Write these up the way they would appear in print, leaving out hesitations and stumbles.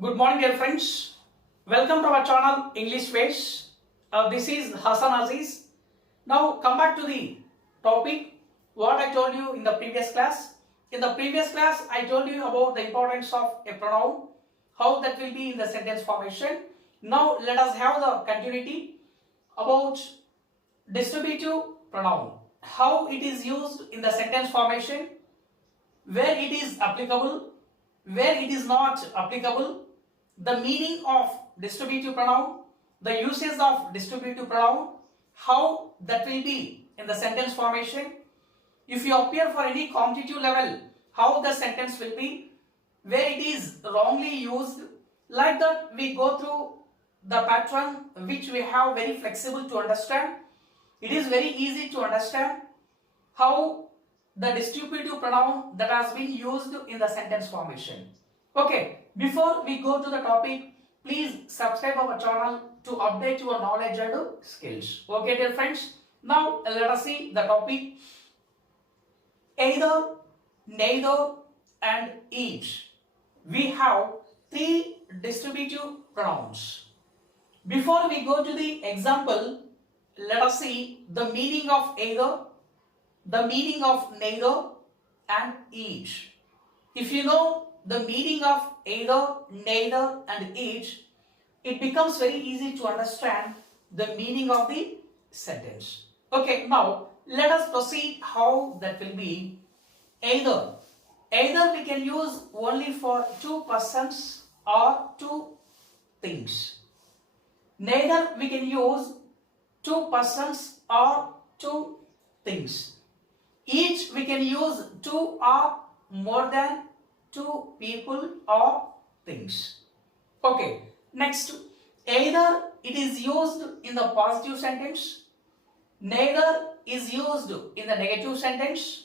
Good morning, dear friends. Welcome to our channel englishwayz. This is Hassan Aziz. Now come back to the topic what I told you in the previous class. In the previous class, I told you about the importance of a pronoun, how that will be in the sentence formation. Now let us have the continuity about distributive pronoun, how it is used in the sentence formation, where it is applicable, where it is not applicable, the meaning of distributive pronoun, the uses of distributive pronoun, how that will be in the sentence formation. If you appear for any competitive level, how the sentence will be, where it is wrongly used. Like that, we go through the pattern which we have very flexible to understand. It is very easy to understand how the distributive pronoun that has been used in the sentence formation. Okay, before we go to the topic, please subscribe our channel to update your knowledge and skills. Okay, dear friends. Now let us see the topic. Either, neither, and each. We have three distributive pronouns. Before we go to the example, let us see the meaning of either, the meaning of neither, and each. If you know the meaning of either, neither, and each, it becomes very easy to understand the meaning of the sentence. Okay, now let us proceed how that will be. Either. Either we can use only for two persons or two things. Neither we can use two persons or two things. Each we can use two or more than two people or things. Okay, next, either it is used in the positive sentence, neither is used in the negative sentence,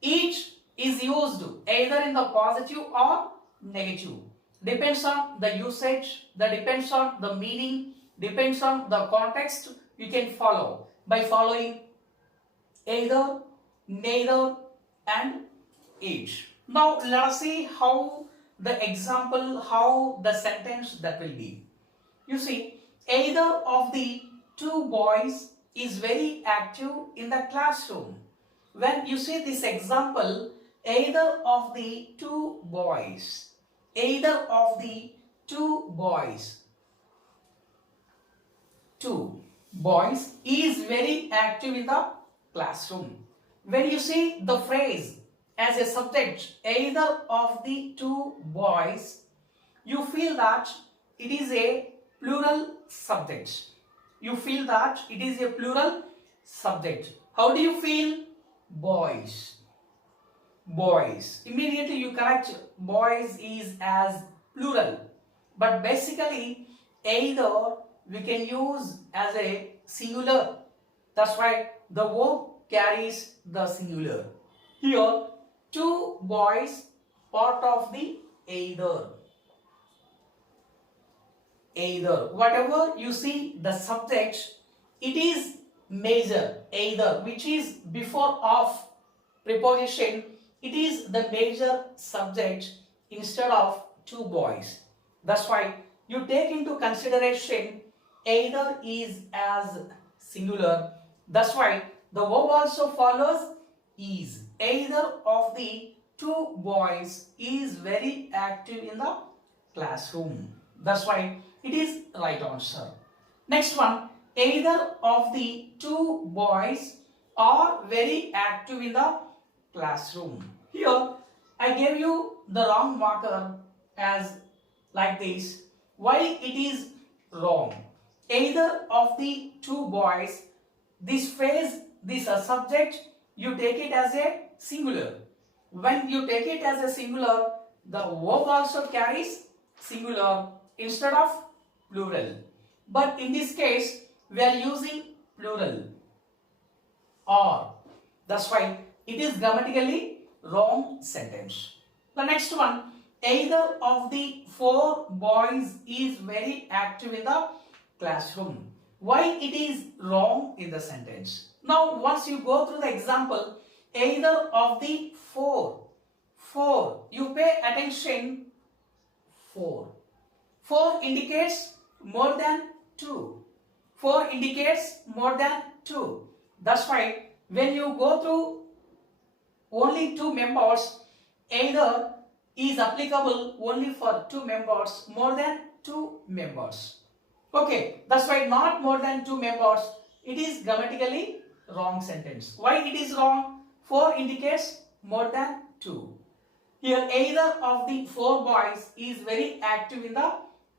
each is used either in the positive or negative. Depends on the usage, that depends on the meaning, depends on the context. You can follow by following either, neither, and each. Now let us see how the example, how the sentence that will be. You see, either of the two boys is very active in the classroom. When you see this example, either of the two boys, either of the two boys is very active in the classroom. When you see the phrase as a subject, either of the two boys, you feel that it is a plural subject. You feel that it is a plural subject. How do you feel? Boys. Boys. Immediately you connect boys is as plural. But basically, either we can use as a singular. That's why the verb carries the singular. Here, two boys, part of the either. Either. Whatever you see the subject, it is major, either, which is before of preposition. It is the major subject instead of two boys. That's why you take into consideration either is as singular. That's why the verb also follows is. Either of the two boys is very active in the classroom. That's why it is right answer. Next one, either of the two boys are very active in the classroom. Here I gave you the wrong marker as like this. Why it is wrong? Either of the two boys, this phrase, this subject, you take it as a singular. When you take it as a singular, the verb also carries singular instead of plural. But in this case, we are using plural or. That's why it is grammatically wrong sentence. The next one, either of the four boys is very active in the classroom. Why it is wrong in the sentence? Now once you go through the example, either of the four, you pay attention. 4. 4 indicates more than 2. 4 indicates more than 2. That's why when you go through only 2 members, either is applicable only for 2 members, more than 2 members. Okay, that's why not more than 2 members, it is grammatically wrong sentence. Why it is wrong? 4 indicates more than 2. Here either of the 4 boys is very active in the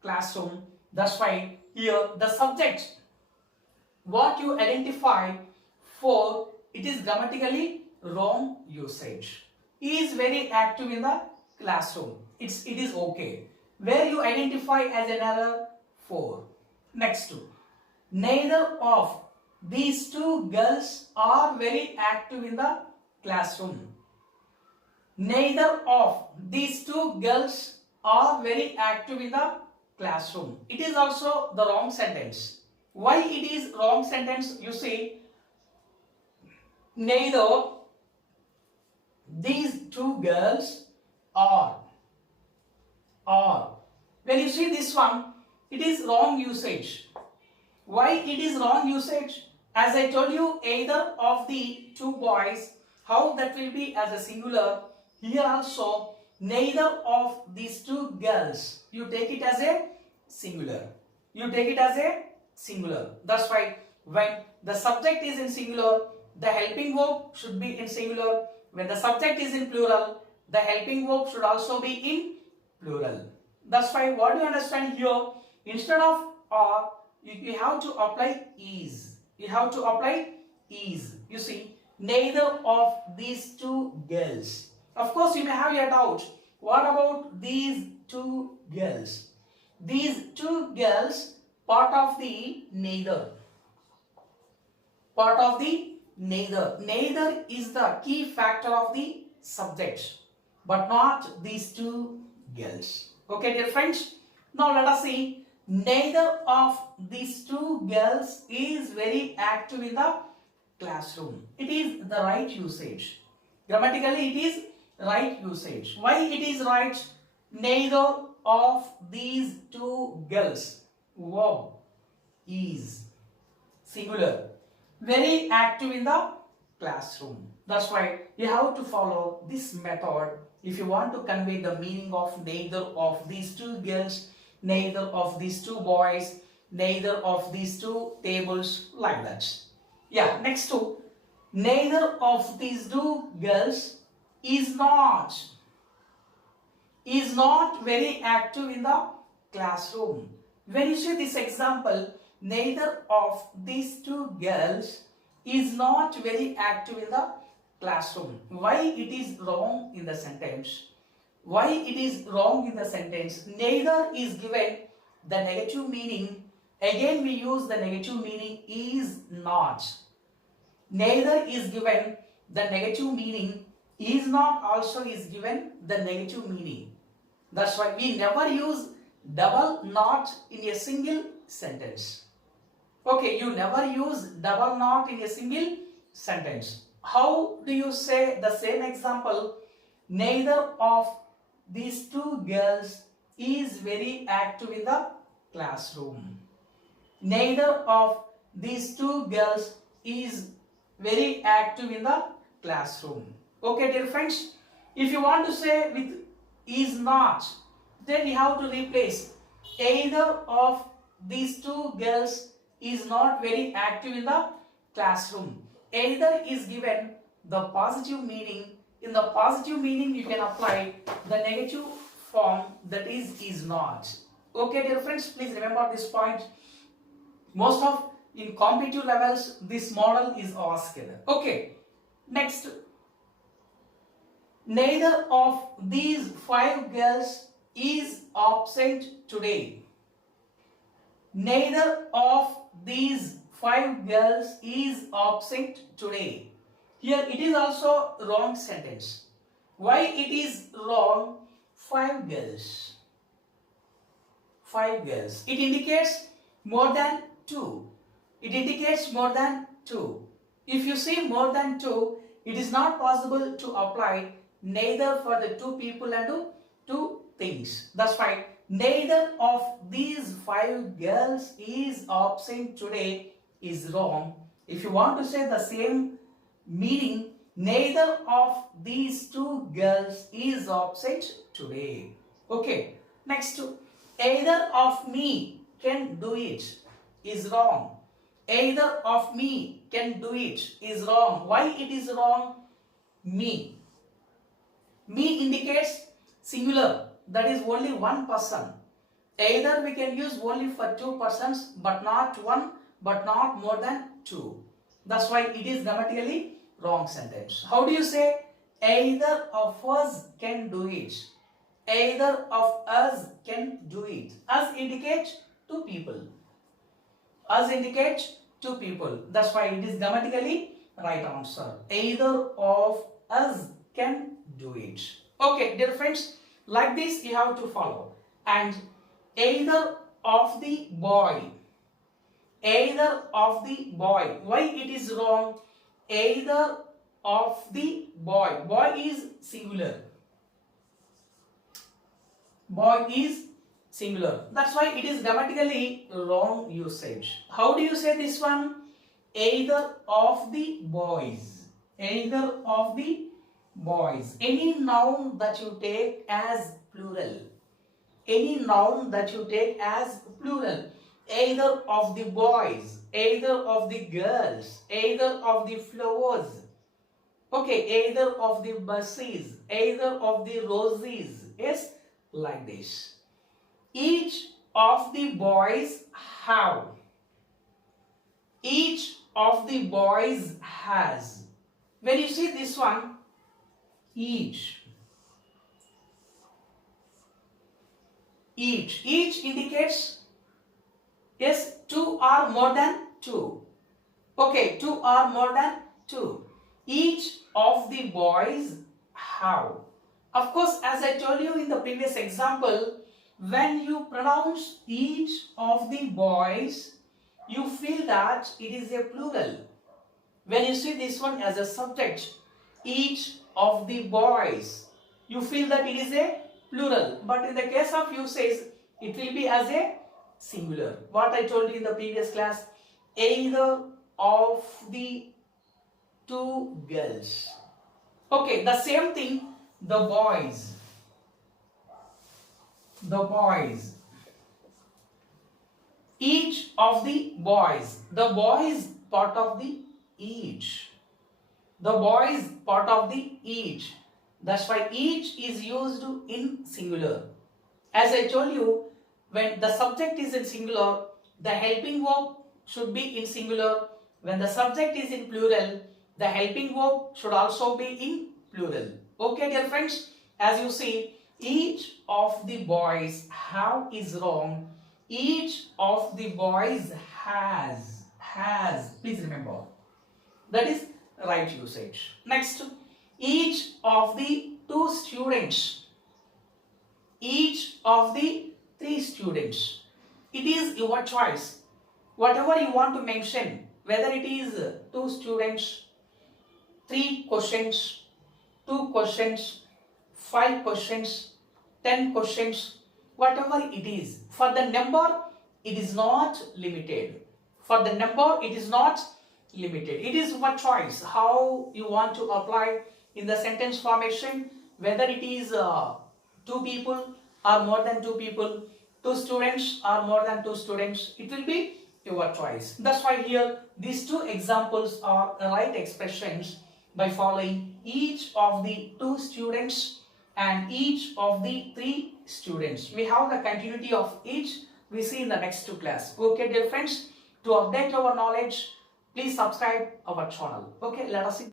classroom. That's why here the subject, what you identify for, it is grammatically wrong usage. He is very active in the classroom. It is okay. Where you identify as an error, 4. Next two. Neither of these 2 girls are very active in the classroom. Neither of these 2 girls are very active in the classroom. It is also the wrong sentence. Why it is wrong sentence? You see, neither these 2 girls are. When you see this one, it is wrong usage. Why it is wrong usage? As I told you, either of the 2 boys, how that will be as a singular. Here also, neither of these 2 girls, you take it as a singular. You take it as a singular. That's why when the subject is in singular, the helping verb should be in singular. When the subject is in plural, the helping verb should also be in plural. That's why what you understand here, instead of are, you have to apply is. You have to apply is. You see, neither of these 2 girls. Of course, you may have a doubt. What about these 2 girls? These 2 girls, part of the neither. Part of the neither. Neither is the key factor of the subject, but not these 2 girls. Okay, dear friends. Now let us see. Neither of these 2 girls is very active in the classroom. It is the right usage. Grammatically, it is right usage. Why it is right? Neither of these 2 girls, verb is singular, very active in the classroom. That's why you have to follow this method if you want to convey the meaning of neither of these 2 girls, neither of these 2 boys, neither of these 2 tables, like that. Yeah, next to neither of these 2 girls is not very active in the classroom. When you see this example, neither of these 2 girls is not very active in the classroom. Why it is wrong in the sentence? Why it is wrong in the sentence? Neither is given the negative meaning. Again we use the negative meaning is not. Neither is given the negative meaning. Is not also is given the negative meaning. That's why we never use double not in a single sentence. Okay, you never use double not in a single sentence. How do you say the same example? Neither of these 2 girls is very active in the classroom. Neither of these 2 girls is very active in the classroom. Okay, dear friends, if you want to say with is not, then you have to replace either of these 2 girls is not very active in the classroom. Either is given the positive meaning. In the positive meaning, you can apply the negative form, that is not. Okay, dear friends, please remember this point. Most of in competitive levels, this model is asked. Okay, next. Neither of these 5 girls is absent today. Neither of these 5 girls is absent today. Here it is also wrong sentence. Why it is wrong? 5 girls. 5 girls. It indicates more than 2. It indicates more than 2. If you see more than 2, it is not possible to apply neither for the 2 people and 2 things. That's why neither of these 5 girls is absent today is wrong. If you want to say the same meaning, neither of these 2 girls is absent today. Okay, next, either of me can do it is wrong. Either of me can do it is wrong. Why it is wrong? Me. Me indicates singular, that is only one person. Either we can use only for 2 persons, but not one, but not more than 2. That's why it is grammatically wrong sentence. How do you say? Either of us can do it. Either of us can do it. Us indicates 2 people. Us indicates 2 people. That's why it is grammatically right answer. Either of us can do it. Okay, dear friends, like this you have to follow. And either of the boy. Either of the boy. Why it is wrong? Either of the boy. Boy is singular. Boy is singular. That's why it is grammatically wrong usage. How do you say this one? Either of the boys. Either of the boys. Any noun that you take as plural. Any noun that you take as plural. Either of the boys. Either of the girls. Either of the flowers. Okay, either of the buses. Either of the roses. Yes, like this. Each of the boys have. Each of the boys has. When you see this one, each. Each indicates, yes, 2 or more than 2. Okay, 2 or more than 2. Each of the boys have. Of course, as I told you in the previous example, when you pronounce each of the boys, you feel that it is a plural. When you see this one as a subject, each of the boys, you feel that it is a plural. But in the case of usage, it will be as a singular. What I told you in the previous class, either of the 2 girls. Okay, the same thing, the boys. The boys. Each of the boys. The boys part of the each. The boys part of the each. That's why each is used in singular. As I told you, when the subject is in singular, the helping verb should be in singular. When the subject is in plural, the helping verb should also be in plural. Okay, dear friends, as you see, each of the boys have is wrong. Each of the boys has. Please remember. That is right usage. Next, each of the 2 students. Each of the 3 students. It is your choice. Whatever you want to mention, whether it is 2 students, 3 questions, 2 questions, 5 questions, 10 questions, whatever it is. For the number, it is not limited. For the number, it is not limited. It is your choice how you want to apply in the sentence formation, whether it is 2 people or more than 2 people, 2 students or more than 2 students. It will be your choice. That's why here these 2 examples are right expressions by following each of the 2 students and each of the 3 students. We have the continuity of each. We see in the next 2 class. Okay, dear friends, to update our knowledge, please subscribe our channel. Okay, let us see.